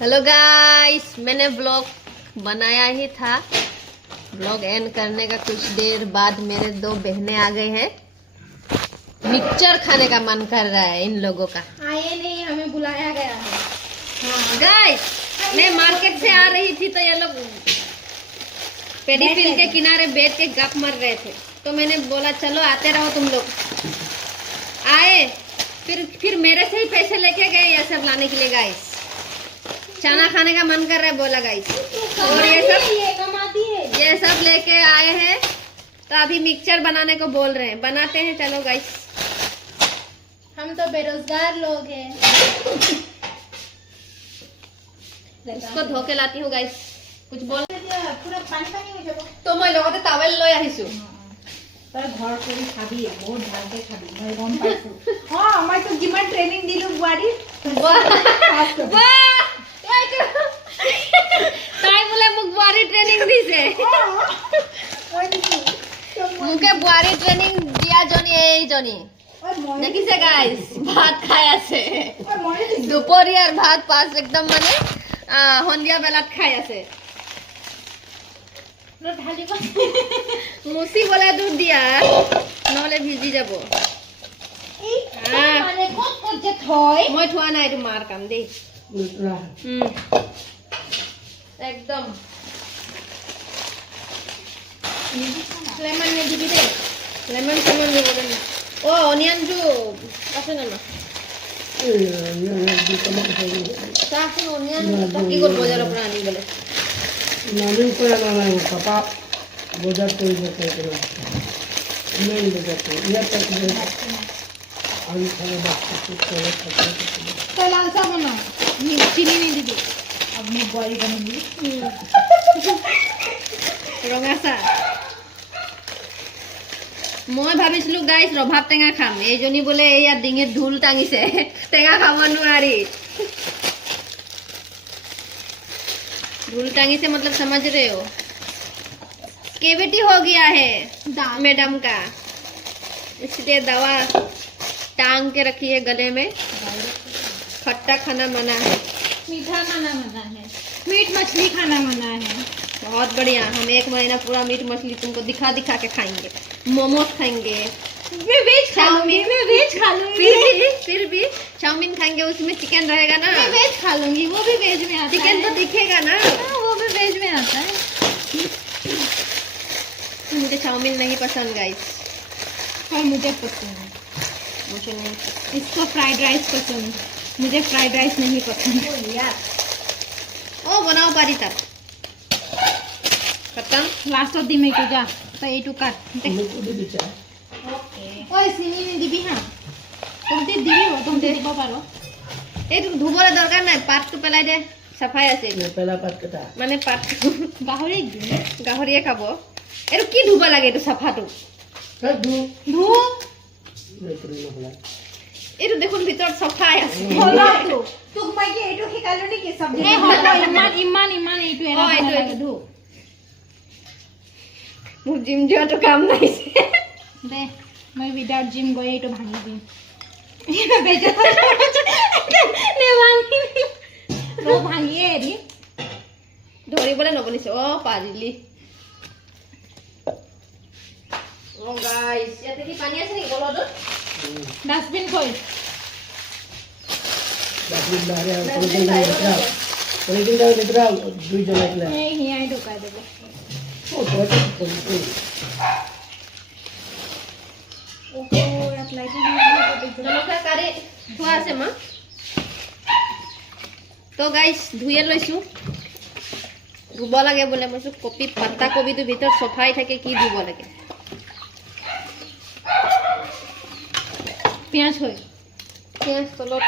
Hello guys, मैंने blog बनाया ही था। ब्लॉग एंड करने का कुछ देर बाद मेरे दो बहनें आ गए हैं। मिक्सचर खाने का मन कर रहा है इन लोगों का। आए नहीं, हमें बुलाया गया है। हाँ गाइस, मैं मार्केट से आ रही थी तो ये लोग पेडी फील्ड के किनारे बैठ के गप मार रहे थे, तो मैंने बोला चलो आते रहो तुम लोग। आए, फिर मेरे से ही पैसे लेके गए ये सब लाने के लिए। गाइस चना खाने का मन कर रहा है बोला गाइस, और ये सब लेके आए हैं। तो अभी मिक्सचर बनाने को बोल रहे हैं, बनाते हैं। चलो गाइस, हम तो बेरोजगार लोग हैं। इसको धो के लाती हूँ गाइस। कुछ बोल पूरा पानी पानी हो जाबो तो मैं लगते टावेल লৈ আহিছো। তই ঘৰ কৰি খাবি, বহুত ভালকে খাবি, মই গম পাইছো। মই তো যিমান ট্ৰেনিং দিলো বুৱাৰী তাই বোলে মোক বুৱাৰী ট্ৰেনিং দিছে। মুকে বুৱাৰী ট্ৰেনিং দিয়া জনী এইজনী দেখিছে গাইস, ভাত খাই আছে। দুপৰীয়াৰ ভাত পাঁচ একদম মানে সন্ধিয়া বেলাত খাই আছে। মুচি বলে দুধ দিয়া নহলে ভিজি যাব। মই থোৱা নাই, এইটো মাৰ কাম দেই। একদম লেমন নিদিবি দেই, লেমন চেমন দিব দেই। অ অনিয়নটো আছে না না? চাচোন অনিয়ন কি গ'ল বজাৰৰ পৰা আনিবলৈ। নামিং করে না পাপা বজার করে মেন বজার করে ইয়াতে আমি খানা বাচ্চা করে তো লাল চা বনা, চিনি নি দিবি। আপনি বুৱাৰী বনাবি ৰঙা চাহ। মই ভাবিছিলো গাইছ ৰভাব টেঙা খাম, এইজনী বোলে এইয়া ডিঙিত ঢোল টাঙিছে, টেঙা খাব নোৱাৰি। ढूल टांगी से मतलब समझ रहे हो, केविटी हो गया है मैडम का, इसलिए दवा टांग के रखी है गले में। खट्टा खाना मना है, मीठा खाना मना है, मीट मछली खाना मना है। बहुत बढ़िया। हम 1 महीना पूरा मीट मछली तुमको दिखा दिखा के खाएंगे। मोमोज खाएंगे, मैं वेज खा लूंगी, मैं वेज खा लूंगी। फिर भी चाउमीन खाएंगे, उसमें चिकन रहेगा ना। मैं वेज खा लूंगी, वो भी वेज में आता चिकन है। तो दिखेगा ना। हाँ, वो भी वेज में आता है। मुझे चाउमीन नहीं पसंद गाइस, और मुझे पसंद है। मुझे नहीं। इसको फ्राइड राइस पसंद, मुझे फ्राइड राइस नहीं पसंद। ओ बनाओ पारी तब खत्म। लास्ट दिम এইটো যা, তই এইটো কাট। আমি কোদি দিছা ওই চিনি নি দিবি। হ্যাঁ তুমি দিবি, তুমি দিব পারো। এইটো ধুবলৈ দৰকাৰ নাই, পাতটো পেলাই দে, চাফাই আছে। পেলা পাত কেটা মানে পাত গাহৰি দিবি, গাহৰিয়ে খাব। এইটো কি ধুব লাগে? এইটো চাফাটো দু ধু লেটৰি নহলা এইটো দেখোন ভিতৰত চাফাই আছে। হলটো তোক মই কি এইটো শিকালো নেকি? সবজি এই হল ইমান ইমান ইমান এইটো এৰা এইটো লাগে ধু। মোৰ জিম যোৱাটো কাম নাই দে মই উইদাউট জিম গৈ এইটো ভাঙি দিম। ভাঙিয়ে এৰি ধৰিবলৈ নবনিছে। অ পাৰিলি। অ গাইস, ইয়াতে কি পানী আছে নেকি কলটোত? ডাষ্টবিন কৈ বাকি বারে কোনদিন দেতরা দুই জন একলা এই হিয়াই ঢুকাই দেব। ও তো ওহো ইয়াত লাইট জলকীয়া কাৰি থোৱা আছে মা। তো গাইস ধুয়ে লৈছো, ধুব লাগে বোলে। মই কপি পাতা কবিটো ভিতৰত চফাই থাকে, কি ধুব লাগে? পিঁয়াজ হৈ পিঁয়াজ তলত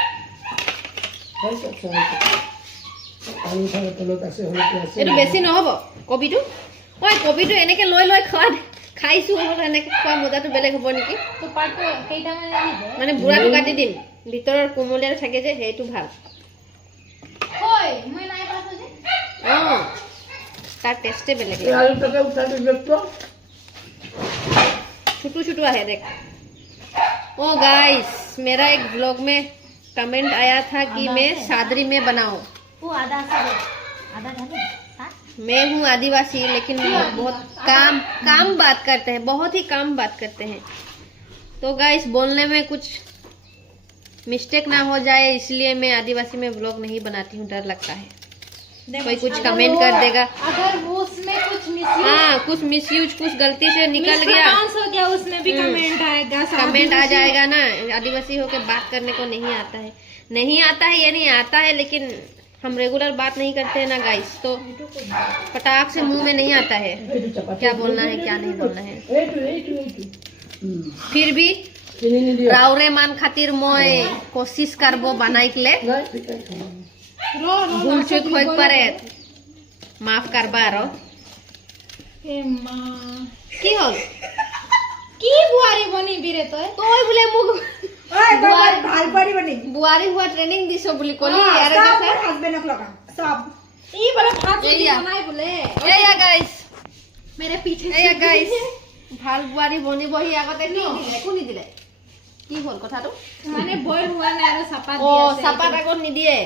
আলু খালে তলত আছে হলতে আছে। এইটো বেছি নহ'ব কবিটো। ঐ কবিটো এনেকে লৈ লৈ খোৱা খাইছো, এনেকে খোৱা মজাটো বেলেগ হ'ব নেকি? তো পাৰ্টটো কেইটামান দিব মানে বুঢ়াটো কাটি দিম, ভিতৰৰ কোমলীয়া থাকে যে, সেইটো ভাল। কই মই নাই পাছো যে। অ তাৰ টেষ্টে বেলেগ। এই আলুটাকে উঠাতে দেখতো छुटू छुटू है देख। ओ गाइस, मेरा एक ब्लॉग में कमेंट आया था कि मैं सादरी में बनाऊं, वो आधा सब आधा ढाले हाँ मैं हूँ आदिवासी लेकिन बहुत काम बात करते हैं, बहुत ही काम बात करते हैं। तो गाइस बोलने में कुछ मिस्टेक ना हो जाए इसलिए मैं आदिवासी में व्लॉग नहीं बनाती हूँ, डर लगता है कोई कुछ कमेंट कर देगा। अगर वो उसमें कुछ मिसयूज हाँ कुछ मिसयूज कुछ गलती से निकल गया हो गया उसमें भी कमेंट आएगा, कमेंट आ जाएगा ना। आदिवासी होकर बात करने को नहीं आता है, नहीं आता है ये नहीं आता है, लेकिन हम रेगुलर बात नहीं करते हैं ना गाइस, तो फटाक से मुंह में नहीं आता है क्या बोलना है क्या नहीं बोलना है। फिर भी रावरे मान खातिर मैं कोशिश करबो बनाई के भूल चूक होई परे माफ करबा आरो की हल কি বুয়ারি বনি বিরে তই তোই বলে মুখ ওই বাবা ভাল পারি বনি বুয়ারি হুয়া ট্রেনিং দিছো বুলি কলি यार सब हस्बैंड लगा सब ई बोले भात बनाई बोले ए या गाइस मेरे पीछे ए या गाइस ভাল বুয়ারি বনিবহি আগতে কি দিলে কোনি দিলে কি হল কথাটো মানে বইল হোৱা নাই আৰু চাপাত ও দি আছে চাপাত আগত নিদিয়ে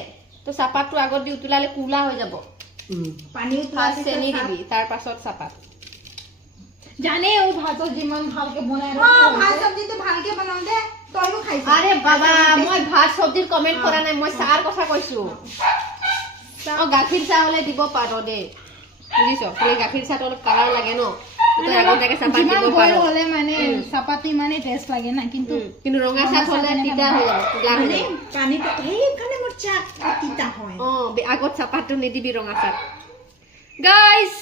তো চাপাতটো আগত দি উতলালে কুলা হৈ যাব পানী ফাৰ্ষ্ট চেনি দিবি তাৰ পাছত চাপাত জানে ও ভাতৰ যিমান ভালকে বনাই ৰ ভাত সবজি তো ভালকে বনাও দে তইও খাইছ আৰে বাবা মই ভাত সবজিৰ কমেন্ট কৰা নাই, মই চাৰ কথা কৈছো। ও গাখীৰ চাহ হলে দিব পাৰো দে বুজিছ, তুমি গাখীৰ চাহটো অলপ কালাৰ লাগে ন, তো আগতীয়াকে চাপাত দিব পাৰো হলে মানে চাপাতি মানে টেষ্ট লাগে না, কিন্তু কিন্তু ৰঙা চাহ হলে তিতা হৈ যাব, কুলা হৈ যাব। পানীটো এইখানে মোৰ চা তিতা হয় ও আগত চাপাতটো নিদিবি ৰঙা চাহ। গাইস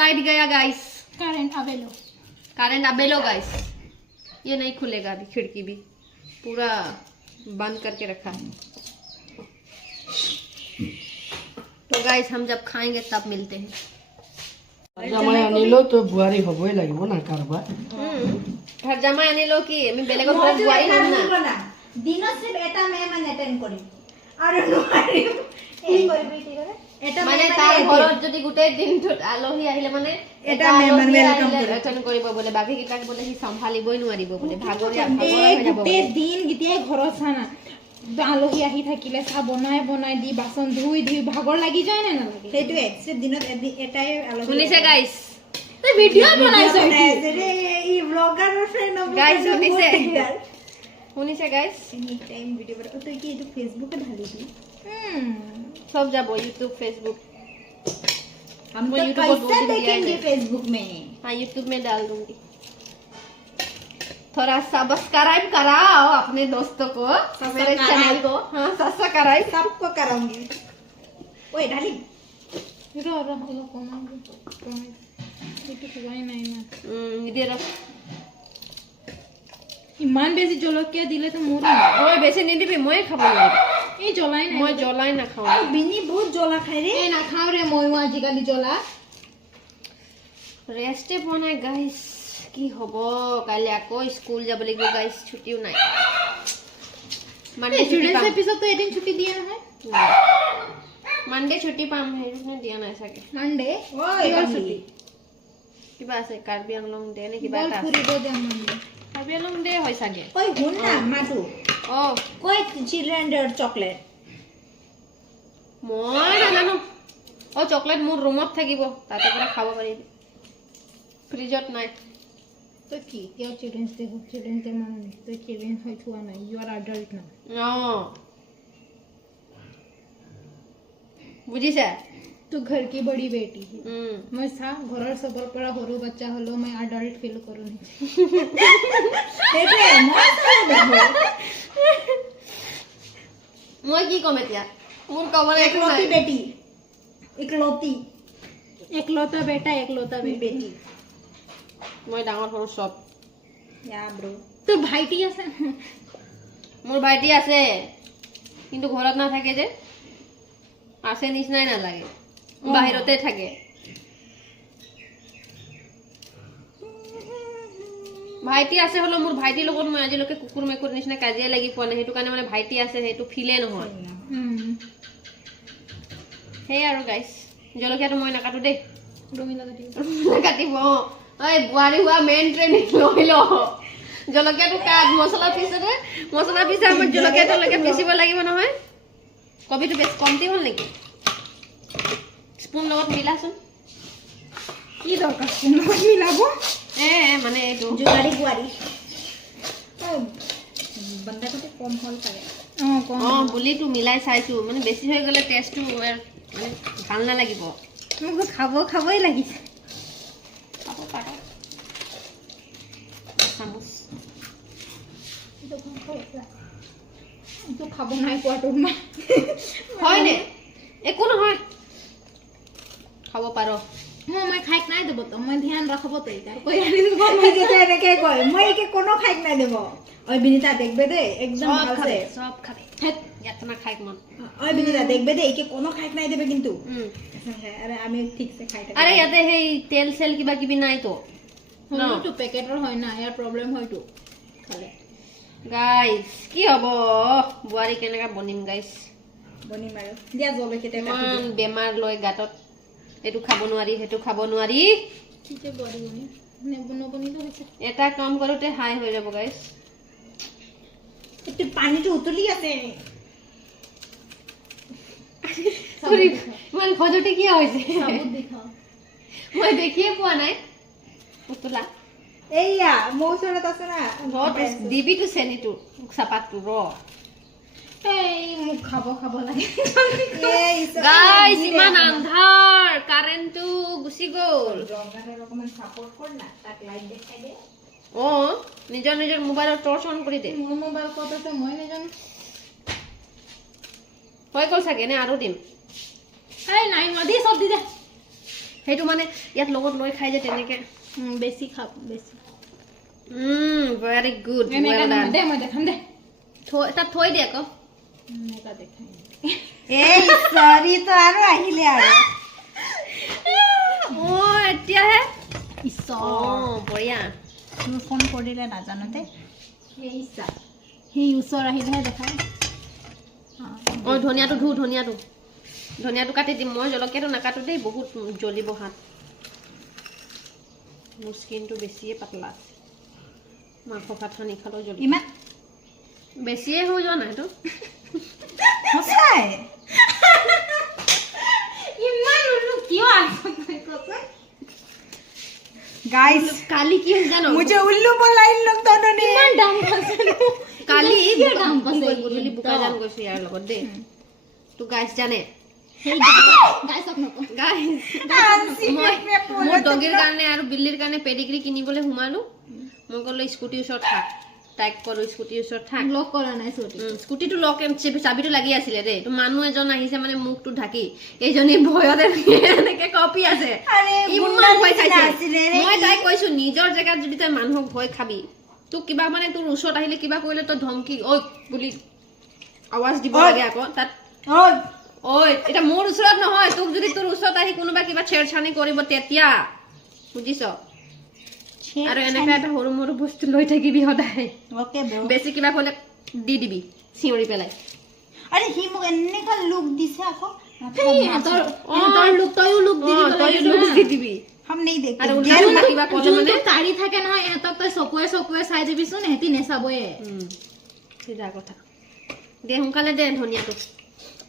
लाइट गया गाइस, करंट अबेलो गाइस, ये नहीं खुलेगा अभी, खिड़की भी पूरा बंद करके रखा है। तो गाइस हम जब खाएंगे तब मिलते हैं। জামাই আনিলো তো বুয়ারি হবই লাগিব না কারবা घर जमाई आनिलो कि আমি বেলেগৰ ঘৰত বুৱাৰি হম না, দিনত সিব এটা মেহমান এটেন্ড কৰিম আৰু নোৱাৰিম এই কৰিবি ঠিক আছে এটা মানে তাৰ ঘৰত যদি গোটেই দিনটোত আলহী আহিলে মানে এটা মেহমান ওয়েলকাম এটেন্ড কৰিব বোলে, বাকি কিটাক বোলে সি সম্ভালিবই নোৱাৰিব বোলে, ভাগৰীয়া এই হৈ যাব গোটেই দিন গিতিয়াই ঘৰত চানা আলহী আহি থাকিলে চাহ বনাই দি বাচন ধুই ভাগৰ লাগি যায় না নালাগে, সেইটো এক দিনত এটাই আলহী শুনিছে গাইস, তই ভিডিও বনাইছ ৰে এই ব্লগাৰৰ ফ্ৰেন্ড হ'ব গাইস শুনিছে গাইস, এনি টাইম ভিডিও বনাই তই কি এইটো ফেসবুকে ঢালি দি सब যাব यूट्यूब फेसबुक, हम तो पैसा देखेंगे फेसबुक में, हाँ यूट्यूब में डाल दूंगी। थोड़ा सब्सक्राइब कराओ अपने दोस्तों को, मेरे चैनल को, हाँ सब्सक्राइब सबको कराऊंगी। ओए ढाली इधर ইমান বেছি জলকীয়া দিলে তো মোৰ ওই বেছি নিদিবি, মই খাব লাগিব, এই জ্বলাই নাই মই জ্বলাই নাখাও। বিনি বহুত জ্বলা খাই ৰে, এই নাখাও ৰে মইও আজিকালি জ্বলা ৰেষ্টে পোৱা নাই গাইস, কি হ'ব কালি আকৌ স্কুল যাব লাগিব গাইস, ছুটিও নাই। মানডে ষ্টুডেন্টস এপিসোড তো এদিন ছুটি দিয়া নহয়, মানডে ছুটি পাম, সেইদিনা দিয়া নাই চাগে। মানডে কিহৰ ছুটি, কিবা আছে কাৰ্বি আংলং দে নে কিবা এটা আছে, ফুৰিব যাম মানডে, কাৰ্বি আংলং দে হয় চাগে। ঐ শুন না মাটো অ কৈ চিলড্ৰেন ডে চকলেট মই নাজানো, অ চকলেট মোৰ ৰুমত থাকিব, তাতে পৰা খাব পাৰিবি, ফ্ৰিজত নাই। তো কি কিয় চিলড্ৰেন ডে মানে তই চিলড্ৰেন হৈ থোৱা নাই, ইউ আৰ এডাল্ট না। অ বুজিছা, तू घर की बड़ी बेटी है, मैं सा घरर सबर पर हरु बच्चा हलो मैं अडल्ट फील करू नहीं মই কি কম এতিয়া, মোৰ কবলৈ একো নাই। इकलौती बेटी, इकलौता बेटा इकलौता बेटी, মই ডাঙৰ সৰু চব। या ब्रो তোৰ ভাইটি আছে, মোৰ ভাইটি আছে কিন্তু ঘৰত নাথাকে যে, আছে নিচিনাই নালাগে, বাহিৰতে থাকে। ভাইটি আছে হলো, মোৰ ভাইটিৰ লগত মই আজিলৈকে কুকুৰ মেকুৰ নিচিনা কাজিয়া লাগি পোৱা নাই, সেইটো কাৰণে মানে ভাইটি আছে সেইটো ফিলে নহয়। সেই আৰু গাইস, জলকীয়াটো মই নাকাটো দেই, নাকাটিব। ঐ বোৱাৰী হোৱা মেইন ট্ৰেইনিং লৈ ল, জলকীয়াটো কাট, মছলা পিছা আমাৰ জলকীয়াটো লৈকে পিচিব লাগিব নহয়। কবিটো বেছি কমতি হ'ল নেকি? স্পুন লগত মিলাচোন কি দৰকাৰ কোনোবাই মিলাব মানে এইটো জোগাৰী বোৱাৰী বন্ধাকবি কম হ'ল পাৰে কম বুলিতো মিলাই চাইছো মানে বেছি হৈ গ'লে টেষ্টটো মানে ভাল নালাগিব মোক খাবই লাগিছে খাব পাৰা চামুচ এইটো খাব নাই পোৱাটো হয়নে একো নহয় খাব পাৰ মই খাইক নাই দেব তো মই ধ্যান ৰাখব তো ইতাৰ কৈ আনিছো মই যেতে এনেকে কয় মই একে কোনো খাইক নাই দেব ওই বিনিতা দেখবে দে একদম ভালছে সব খাবে ইয়াতনা খাইক মন ওই বিনিতা দেখবে দে একে কোনো খাইক নাই দেবে কিন্তু আরে আমি ঠিকছে খাই থাকি আরে ইয়াতে হেই তেল সেল কিবা কিবি নাই তো হলো প্যাকেটৰ হয় না ইয়াৰ প্ৰবলেম হয়তো খালে গাইস কি হব বুৱাৰী কেনেকা বনিম গাইস বনি মাৰো দিয়া জলকেটা কাটি মান বেমাৰ লৈ গাতত এটো খাব নোৱাৰি হেতু খাব নোৱাৰি কিতে বডি বনি নবনি তো হৈছে এটা কাম কৰোতে হাই হৈ যাব গাইস এতে পানীটো উতলি আছে সৰি মান খজটি কি হৈছে সাবুত দেখাও মই দেখিয়ে পোৱা নাই উতলা এইয়া মৌচৰত আছে না ঘৰত দিবি তো চেনিটো চাপাতটো ৰ এই মোক খাব লাগে এই গাইস ইমান আন্ধাৰ কাৰেণ্টটো গুচি গ'ল ৰঙাৰে অকমান সাপোৰ্ট কৰ না তাক লাইট দেখাই দে নিজৰ নিজৰ মোবাইলৰ টৰ্চ অন কৰি দে মোৰ মোবাইল ক'ত আছে মই নাজানো হৈ গ'ল চাগে নে আৰু দিম এই নাই মদি সব দি দে সেইটো মানে ইয়াত লগত লৈ খাই যে তেনেকে বেছি খাব বেছি ভেৰি গুড এনেকা দে মই দেখাম দে তাত থৈ দে আকৌ এনেকা দেখাই এই সৰি তো আৰু আহিলে আৰু এতিয়াহে বঢ়িয়া মোৰ ফোন কৰিলে নাজানো দে এইছা সেই ওচৰ আহিলেহে দেখাই ধনিয়াটো কাটি দিম মই জলকীয়াটো নাকাটো দেই বহুত জ্বলিব হাত মোৰ স্কিনটো বেছিয়ে পাতলা আছে মাংস ভাত সানি খালেও জ্বলি ইমান বেছিয়ে হৈ যোৱা নাই এইটো সঁচাই ইমান উল্লু কিয় আছো তই কচোন গাইস কালি কি হ'ল জানো मुझे उल्लू बोला इन लोग दोनों ने ইমান দাম পাইছে কালি দাম পাইছে গধূলি বোকা জান গৈছে ইয়াৰ লগত দেই তো গাইছ জানে গাইছক নক গাইছ মোৰ ডগিৰ কাৰণে আৰু বিল্লিৰ কাৰণে পেডিগ্ৰী কিনিবলৈ সোমালো মই ক'লো স্কুটিৰ ওচৰত থাক টাইক কৰো স্কুটিৰ ওচৰত থাক লক কৰা নাই সটি স্কুটিটো লক চাবিটো লাগি আছিলে দেই তো মানুহ এজন আহিছে মানে মুখটো ঢাকি এইজনী ভয়তে এনেকে কপি আছে আরে ইমান ভয় খাইছে আছিলে ৰে মই তাই কৈছো নিজৰ জেগাত যদি তই মানুহক ভয় খাবি তোক কিবা মানে তোৰ ওচৰত আহিলে কিবা কৰিলে তই ধমকি ঐ বুলি আৱাজ দিব লাগে আকৌ তাত ओए এটা মোৰ ওচৰত নহয় তোক যদি তোৰ ওচৰত আহি কোনোবা কিবা ছেড়ছানি কৰিব তেতিয়া বুজিছ আৰু এনেকা এটা সৰু মৰু বস্তু লৈ থাকিবি সদায় ओके ब्रो বেছি কিবা ক'লে দি দিবি চিঞৰি পেলাই अरे ही मुग एन्ने का लुक दिसे आको তোৰ লুক তয়ো লুক দি দিব তই লাগে লুক দি দিবি हम नहीं देखते আৰু উল্টা কিবা ক'লে মানে যোনটো কাঢ়ি থাকে নহয় এহঁতক তই চকুৱে চাই দিবিচোন এহেঁতি নেচাবয়ে সিধা কথা দে সোনকালে দে ধনিয়াটো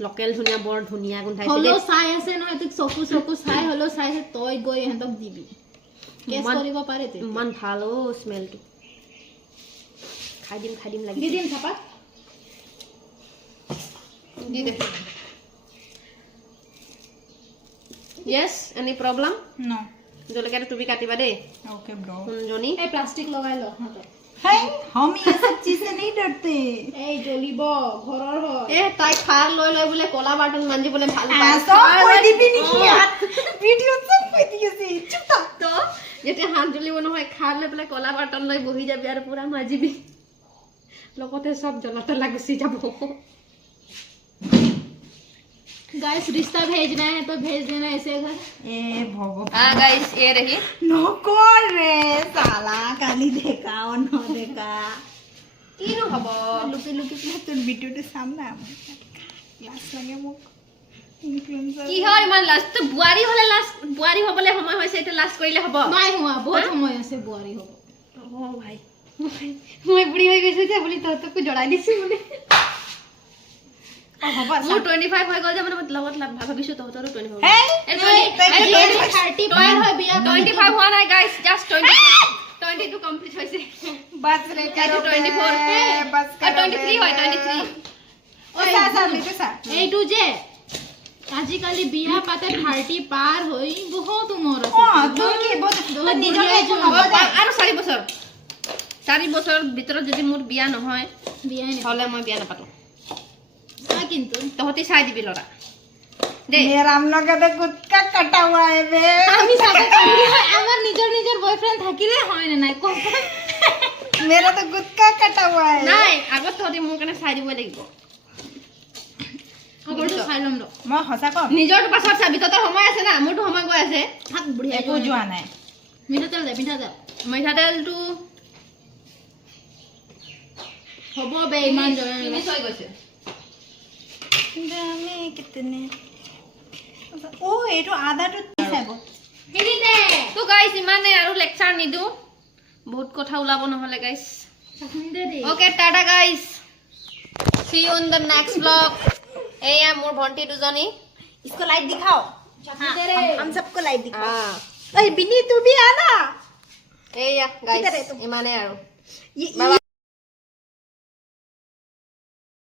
লোকেল ধনিয়া বৰ ধুনীয়া গোন্ধাইছে হলেও চাই আছে নহয় তোক চকু চাই হলেও চাই আছে তই গৈ এহঁতক দিবি কেছ কৰিব পাৰে তে ইমান ভাল স্মেলটো খাই দিম লাগি দি দিম চাপাত দি দে yes any problem नो জলকীয়াটো তুমি কাটিবা দেই ओके ब्रो শুনজনী এই প্লাষ্টিক লগাই ল হাতত है हम ये सब चीज से नहीं डरते এই জ্বলিব ঘৰৰ হয় তাই খাৰ লৈ বোলে কলা বাটন মাঞ্জিবলৈ ভাল ऐसा कोई भी नहीं यार वीडियो सब कोई दिए से चुप তো যেতিয়া হাত জ্বলিব নহয় খাৰ লৈ পেলাই কলা বাটন লৈ বহি যাবি আৰু পুৰা মাজিবি লগতে সব জ্বলা গুচি যাব गाइस रिश्ता भेजना है तो भेज देना ऐसे घर ए भगवान हाँ गाइस ये रही नो कौन रे साला काली देखा और न देखा কিনো হব लुकी लुकी ना তোর ভিডিওটা সামনে ক্লাস লাগে মোক ইনফ্লুয়েন্সার কি হয় ইমান লাষ্ট তো বুৱাৰী হলে লাষ্ট বুৱাৰী হবলে সময় হৈছে এটা লাষ্ট কৰিলে হ'ব নাই হোৱা বহুত সময় আছে বুৱাৰী হ'ব ও ভাই মই বুঢ়ী হৈ গৈছো যে বুলি তহঁতকো জড়াই দিছো বুলি হ'ব মোৰ 25 হৈ গ'ল যে মানে লগত ভাবিছো তহঁতৰো 25 হেই, এই তই 30 হয় বিয়া 25 হোৱা নাই গাইস জাস্ট 22 কমপ্লিট হৈছে बस रे এইটো 24 बस 23 হয় 23 এইটো যে আজিকালি বিয়া পাতে 30 পাৰ হৈ বহুত উমৰ আছে আৰু 4 বছৰ 4 বছৰৰ ভিতৰত যদি মোৰ বিয়া নহয় বিয়াই হলে মই বিয়া নাপাতো কিন্তু তহঁতি চাই দিবি ল'ৰা দে मेरा हम लोग का तो गुटका कटा हुआ है बे আমি চাব পাৰিলে হয় আমাৰ নিজৰ বয়ফ্ৰেণ্ড থাকিলে হয় না নাই কম मेरा तो गुटका कटा हुआ है নাই আগত তহঁতি মোৰ কাৰণে চাই দিবই লাগিব খবৰটো চাই ল'ম ৰ মই সঁচা কম নিজৰটো পাছত চাবি তহঁতৰ সময় আছে না মোৰতো সময় গৈ আছে হাত বুঢ়িয়া একো যোৱা নাই মিঠাতেল দে মিঠাতেলটো হ'ব বে ইমান জনা ফিনিছ হৈ গৈছে जाने कितने ओ এইটো আদাটো চাব হেৰি দে তো গাইস ইমানে আৰু লেকচাৰ নিদু বহুত কথা ওলাব নহলে গাইস দে দে okay tata guys see you in the next vlog এয়া মোৰ ভন্টি দুজনী इसको लाइट दिखाओ दे रे हम सबको लाइट दिखाओ ओए बिनी तू भी आना এয়া किधर है গাইস तुम? ইমানে আৰু ये